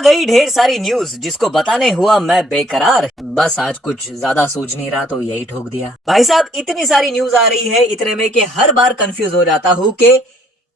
गई ढेर सारी न्यूज जिसको बताने हुआ मैं बेकरार। बस आज कुछ ज्यादा सूझ नहीं रहा तो यही ठोक दिया। भाई साहब इतनी सारी न्यूज आ रही है इतने में कि हर बार कंफ्यूज हो जाता हूँ कि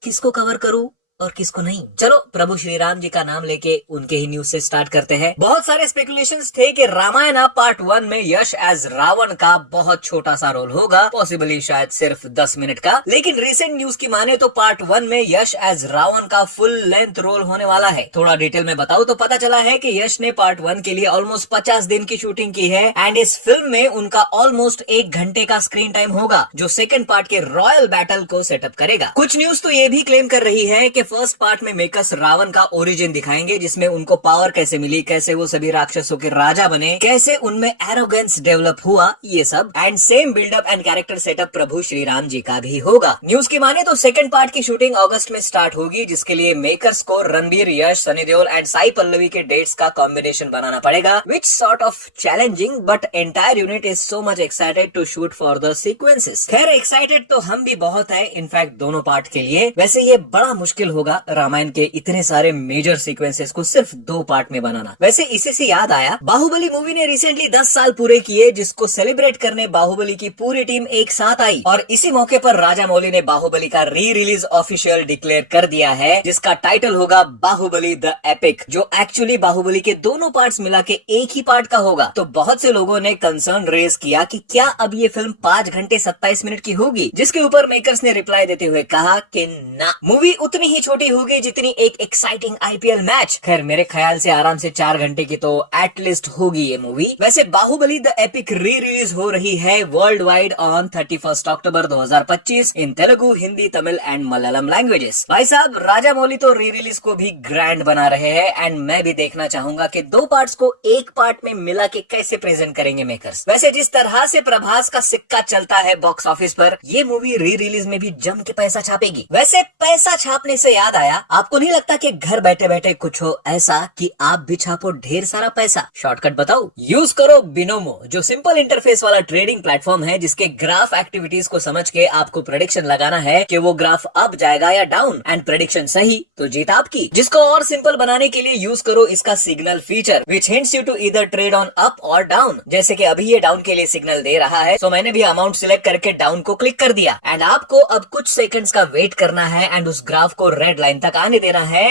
किसको कवर करूँ और किसको नहीं। चलो प्रभु श्री राम जी का नाम लेके उनके ही न्यूज से स्टार्ट करते हैं। बहुत सारे स्पेकुलेशंस थे कि रामायण पार्ट 1 में यश एज रावण का बहुत छोटा सा रोल होगा, पॉसिबली शायद सिर्फ 10 मिनट का। लेकिन रिसेंट न्यूज की माने तो पार्ट 1 में यश एज रावण का फुल लेंथ रोल होने वाला है। थोड़ा डिटेल में बताऊं तो पता चला है कि यश ने पार्ट 1 के लिए ऑलमोस्ट 50 दिन की शूटिंग की है एंड इस फिल्म में उनका ऑलमोस्ट 1 घंटे का स्क्रीन टाइम होगा जो सेकंड पार्ट के रॉयल बैटल को सेटअप करेगा। कुछ न्यूज तो ये भी क्लेम कर रही है कि फर्स्ट पार्ट में मेकर्स रावण का ओरिजिन दिखाएंगे, जिसमें उनको पावर कैसे मिली, कैसे वो सभी राक्षसों के राजा बने, कैसे उनमें एरोगेंस डेवलप हुआ, ये सब। And same buildup and character setup प्रभु श्री राम जी का भी होगा। न्यूज की माने तो सेकंड पार्ट की शूटिंग अगस्त में स्टार्ट होगी, जिसके लिए मेकर्स को रणबीर, यश, सनी देओल एंड साई पल्लवी के डेट्स का कॉम्बिनेशन बनाना पड़ेगा, which sort of challenging but entire unit is so much excited to shoot for the sequences. खैर एक्साइटेड तो हम भी बहुत है, इनफैक्ट दोनों पार्ट के लिए। वैसे ये बड़ा मुश्किल होगा रामायण के इतने सारे मेजर सीक्वेंसेस को सिर्फ 2 पार्ट में बनाना। वैसे इसी से याद आया, बाहुबली मूवी ने रिसेंटली 10 साल पूरे किए, जिसको सेलिब्रेट करने बाहुबली की पूरी टीम एक साथ आई और इसी मौके पर राजा मौली ने बाहुबली का री रिलीज ऑफिशियल डिक्लेयर कर दिया है, जिसका टाइटल होगा बाहुबली द एपिक, जो एक्चुअली बाहुबली के दोनों पार्ट्स मिला के एक ही पार्ट का होगा। तो बहुत से लोगों ने कंसर्न रेज किया कि क्या अब ये फिल्म 5 घंटे 27 मिनट की होगी, जिसके ऊपर मेकर्स ने रिप्लाई देते हुए कहा कि ना, मूवी उतनी ही छोटी होगी जितनी एक एक्साइटिंग आईपीएल मैच। खैर मेरे ख्याल से आराम से 4 घंटे की तो एटलीस्ट होगी ये मूवी। वैसे Baahubali the epic re release हो रही है worldwide on 31 October 2025 in Telugu, Hindi, Tamil and Malayalam languages. भाई साहब राजा मौली तो री रिलीज को भी ग्रैंड बना रहे हैं एंड मैं भी देखना चाहूंगा कि 2 पार्ट्स को एक पार्ट में मिला के कैसे प्रेजेंट करेंगे मेकर्स। वैसे जिस तरह से प्रभास का सिक्का चलता है बॉक्स ऑफिस पर, ये मूवी री रिलीज में भी जम के पैसा छापेगी। वैसे पैसा छापने से याद आया, आपको नहीं लगता कि घर बैठे बैठे कुछ हो ऐसा कि आप भी छापो ढेर सारा पैसा? शॉर्टकट बताओ, यूज करो बिनोमो, जो सिंपल इंटरफेस वाला ट्रेडिंग प्लेटफॉर्म है, जिसके ग्राफ एक्टिविटीज को समझ के आपको प्रेडिक्शन लगाना है कि वो ग्राफ अप जाएगा या डाउन, एंड प्रेडिक्शन सही तो जीत आपकी। जिसको और सिंपल बनाने के लिए यूज करो इसका signal feature, which hints you to either trade on up और डाउन। जैसे कि अभी ये डाउन के लिए सिग्नल दे रहा है, तो मैंने भी अमाउंट सिलेक्ट करके डाउन को क्लिक कर दिया एंड आपको अब कुछ सेकंड्स का वेट करना है एंड उस ग्राफ को रेड लाइन तक आने देना है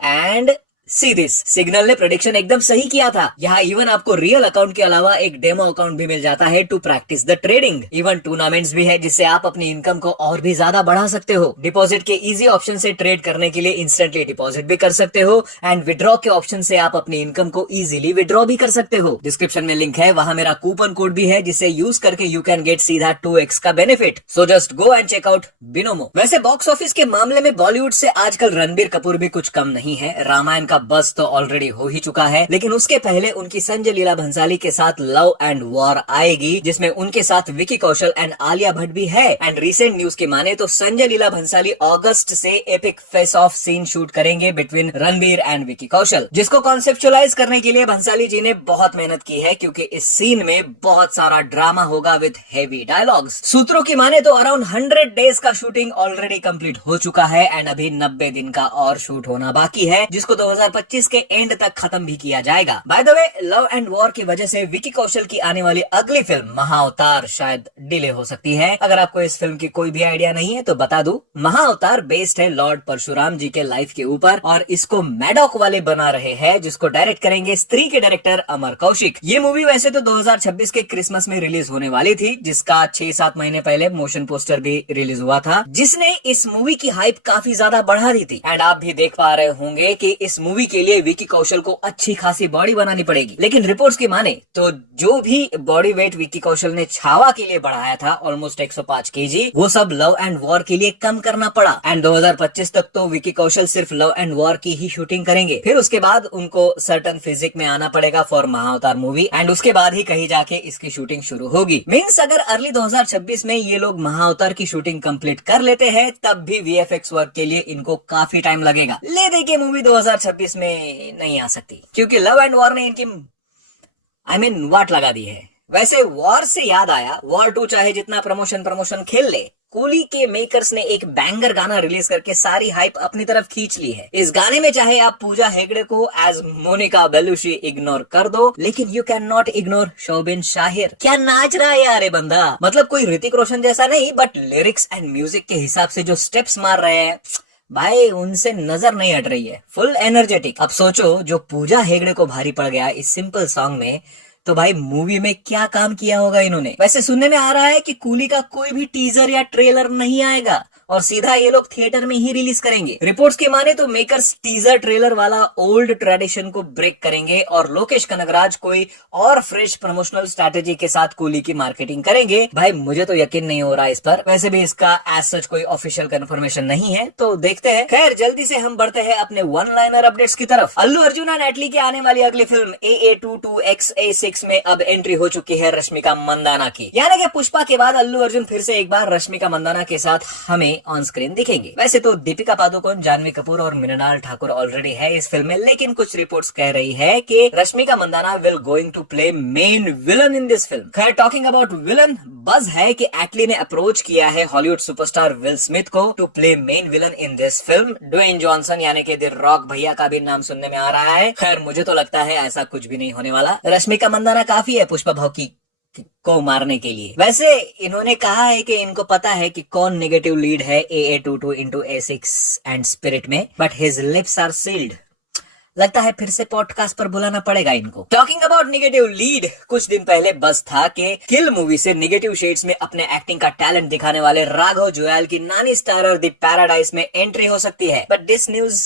एंड सी दिस, सिग्नल ने प्रेडिक्शन एकदम सही किया था। यहाँ इवन आपको रियल अकाउंट के अलावा एक डेमो अकाउंट भी मिल जाता है to practise the trading. Even tournaments भी है जिससे आप अपनी इनकम को और भी ज्यादा बढ़ा सकते हो। डिपॉजिट के इजी ऑप्शन से ट्रेड करने के लिए इंस्टेंटली डिपॉजिट भी कर सकते हो एंड विड्रॉ के ऑप्शन से आप अपनी इनकम को इजीली विड्रॉ भी कर सकते हो। डिस्क्रिप्शन में लिंक है, वहाँ मेरा कूपन कोड भी है जिसे यूज करके यू कैन गेट सीधा 2x का benefit. So just go and check out Binomo. वैसे बॉक्स ऑफिस के मामले में बॉलीवुड से आजकल रणबीर कपूर भी कुछ कम नहीं है। रामायण का बस तो ऑलरेडी हो ही चुका है, लेकिन उसके पहले उनकी संजय लीला भंसाली के साथ लव एंड वॉर आएगी, जिसमें उनके साथ विकी कौशल एंड आलिया भट्ट भी है। एंड रिसेंट न्यूज की माने तो संजय लीला भंसाली अगस्त से epic face off scene shoot करेंगे बिटवीन रणबीर एंड विकी कौशल, जिसको कॉन्सेप्चुअलाइज करने के लिए भंसाली जी ने बहुत मेहनत की है, क्योंकि इस सीन में बहुत सारा ड्रामा होगा विद हेवी डायलॉग्स। सूत्रों की माने तो अराउंड 100 डेज का शूटिंग ऑलरेडी कंप्लीट हो चुका है एंड अभी 90 दिन का और शूट होना बाकी है, जिसको 2025 के एंड तक खत्म भी किया जाएगा। By the way love and war की वजह से विकी कौशल की आने वाली अगली फिल्म महाअवतार शायद डिले हो सकती है। अगर आपको इस फिल्म की कोई भी आइडिया नहीं है तो बता दूं, महाअवतार बेस्ड है लॉर्ड परशुराम जी के लाइफ के ऊपर और इसको मैडॉक वाले बना रहे हैं, जिसको डायरेक्ट करेंगे स्त्री के डायरेक्टर अमर कौशिक। ये मूवी वैसे तो 2026 के क्रिसमस में रिलीज होने वाली थी, जिसका 6-7 महीने पहले मोशन पोस्टर भी रिलीज हुआ था, जिसने इस मूवी की हाइप काफी ज्यादा बढ़ा दी थी। एंड आप भी देख पा रहे होंगे कि इस मूवी के लिए विकी कौशल को अच्छी खासी बॉडी बनानी पड़ेगी। लेकिन रिपोर्ट्स की माने तो जो भी बॉडी वेट विकी कौशल ने छावा के लिए बढ़ाया था ऑलमोस्ट 105 kg, वो सब लव एंड वॉर के लिए कम करना पड़ा। एंड 2025 तक तो विकी कौशल सिर्फ लव एंड वॉर की ही शूटिंग करेंगे। फिर उसके बाद उनको सर्टन फिजिक में आना पड़ेगा फॉर महाअवतार मूवी एंड उसके बाद ही कहीं जाके इसकी शूटिंग शुरू होगी। मीन्स अगर अर्ली 2026 में ये लोग महाअवतार की शूटिंग कंप्लीट कर लेते हैं, तब भी VFX वर्क के लिए इनको काफी टाइम लगेगा। ले दे के मूवी 2026 में नहीं आ सकती, क्योंकि लव एंड वॉर ने इनकी वाट लगा दी है। वैसे वॉर से याद आया, वॉर 2 चाहे जितना प्रमोशन खेल ले, कूली के मेकर्स ने एक बैंगर गाना रिलीज करके सारी हाइप अपनी तरफ खींच ली है। इस गाने में चाहे आप पूजा हेगड़े को एज मोनिका बेलुशी इग्नोर कर दो, लेकिन you can not ignore Shobin Shahir. क्या नाच रहा है यार ये बंदा, मतलब कोई ऋतिक रोशन जैसा नहीं, बट लिरिक्स एंड म्यूजिक के हिसाब से जो स्टेप्स मार रहे हैं भाई, उनसे नजर नहीं हट रही है। Full energetic. अब सोचो, जो पूजा हेगड़े को भारी पड़ गया इस सिंपल सॉन्ग में, तो भाई मूवी में क्या काम किया होगा इन्होंने। वैसे सुनने में आ रहा है कि कूली का कोई भी टीजर या ट्रेलर नहीं आएगा और सीधा ये लोग थिएटर में ही रिलीज करेंगे। रिपोर्ट्स के माने तो मेकर्स टीजर ट्रेलर वाला ओल्ड ट्रेडिशन को ब्रेक करेंगे और लोकेश कनगराज कोई और फ्रेश प्रमोशनल स्ट्रैटेजी के साथ कूली की मार्केटिंग करेंगे। भाई मुझे तो यकीन नहीं हो रहा इस पर। वैसे भी इसका एज सच कोई ऑफिशियल कंफर्मेशन नहीं है, तो देखते हैं। खैर, जल्दी से हम बढ़ते हैं अपने वन लाइनर अपडेट्स की तरफ। अल्लू अर्जुन एंड एटली की आने वाली अगली फिल्म AA22XA6 में अब एंट्री हो चुकी है रश्मिका मंदाना की। यानी कि पुष्पा के बाद अल्लू अर्जुन फिर से एक बार रश्मिका मंदाना के साथ हमें ऑन स्क्रीन दिखेंगे। वैसे तो दीपिका पादुकोण, जानवी कपूर और मृणाल ठाकुर ऑलरेडी है इस फिल्म में, लेकिन कुछ रिपोर्ट्स कह रही है कि Rashmika Mandanna will going to play main villain in this film. खैर, टॉकिंग अबाउट विलन, बज है कि एटली ने अप्रोच किया है हॉलीवुड सुपरस्टार विल स्मिथ को to play main villain in this film. Dwayne Johnson यानी कि द रॉक भैया का भी नाम सुनने में आ रहा है। खैर, मुझे तो लगता है ऐसा कुछ भी नहीं होने वाला। रश्मिका मंदाना काफी है पुष्पा भाव की को मारने के लिए। वैसे इन्होंने कहा है कि इनको पता है कि कौन नेगेटिव लीड है AA22x A6 एंड स्पिरिट में, but his lips are sealed. लगता है फिर से पॉडकास्ट पर बुलाना पड़ेगा इनको। टॉकिंग अबाउट नेगेटिव लीड, कुछ दिन पहले बस था कि किल मूवी से नेगेटिव शेड्स में अपने एक्टिंग का टैलेंट दिखाने वाले राघव जुएल की नानी स्टारर द पैराडाइज में एंट्री हो सकती है, but this news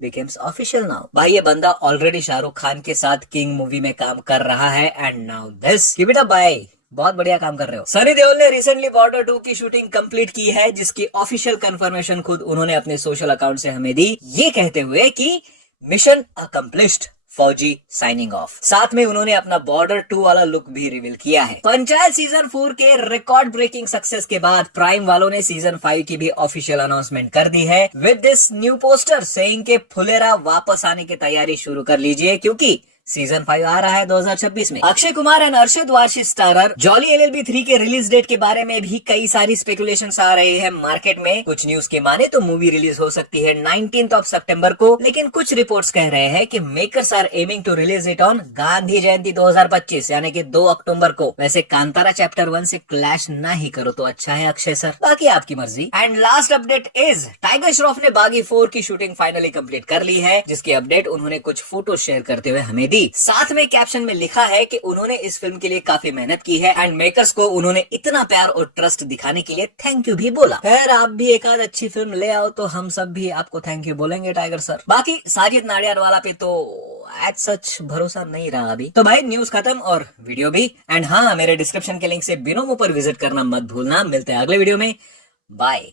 becomes official now। भाई ये बंदा ऑलरेडी शाहरुख खान के साथ किंग मूवी में काम कर रहा है and now this. Keep it up भाई, बहुत बढ़िया काम कर रहे हो। सनी देओल ने रिसेंटली बॉर्डर 2 की शूटिंग कंप्लीट की है, जिसकी ऑफिशियल कंफर्मेशन खुद उन्होंने अपने सोशल अकाउंट से हमें दी, ये कहते हुए कि मिशन अकम्प्लिश्ड, फौजी साइनिंग ऑफ। साथ में उन्होंने अपना बॉर्डर 2 वाला लुक भी रिवील किया है। पंचायत सीजन 4 के रिकॉर्ड ब्रेकिंग सक्सेस के बाद प्राइम वालों ने सीजन 5 की भी ऑफिशियल अनाउंसमेंट कर दी है with this new poster saying के फुलेरा वापस आने की तैयारी शुरू कर लीजिए, क्योंकि सीजन 5 आ रहा है 2026 में। Akshay Kumar and Arshad Warsi starrer jolly LLB 3 के रिलीज डेट के बारे में भी कई सारी स्पेकुलेशंस आ रही है मार्केट में। कुछ न्यूज के माने तो मूवी रिलीज हो सकती है 19 सितंबर को, लेकिन कुछ रिपोर्ट्स कह रहे हैं कि makers are aiming to release it on Gandhi Jayanti 2025 यानी कि 2 अक्टूबर को। वैसे कांतारा चैप्टर 1 से क्लैश ना ही करो तो अच्छा है अक्षय सर, बाकी आपकी मर्जी। And last update is tiger Shroff ने बागी 4 की शूटिंग फाइनली कंप्लीट कर ली है, जिसकी अपडेट उन्होंने कुछ फोटो शेयर करते हुए हमें दी। साथ में कैप्शन में लिखा है कि उन्होंने इस फिल्म के लिए काफी मेहनत की है एंड मेकर्स को उन्होंने इतना प्यार और ट्रस्ट दिखाने के लिए थैंक यू भी बोला। खैर, आप भी एक आध अच्छी फिल्म ले आओ तो हम सब भी आपको थैंक यू बोलेंगे टाइगर सर। बाकी साजिद नाडियाड वाला पे तो एज सच भरोसा नहीं रहा अभी। तो भाई न्यूज खत्म और वीडियो भी। एंड हाँ, मेरे डिस्क्रिप्शन के लिंक से बिनोमो पर विजिट करना मत भूलना। मिलते हैं अगले वीडियो में, बाय।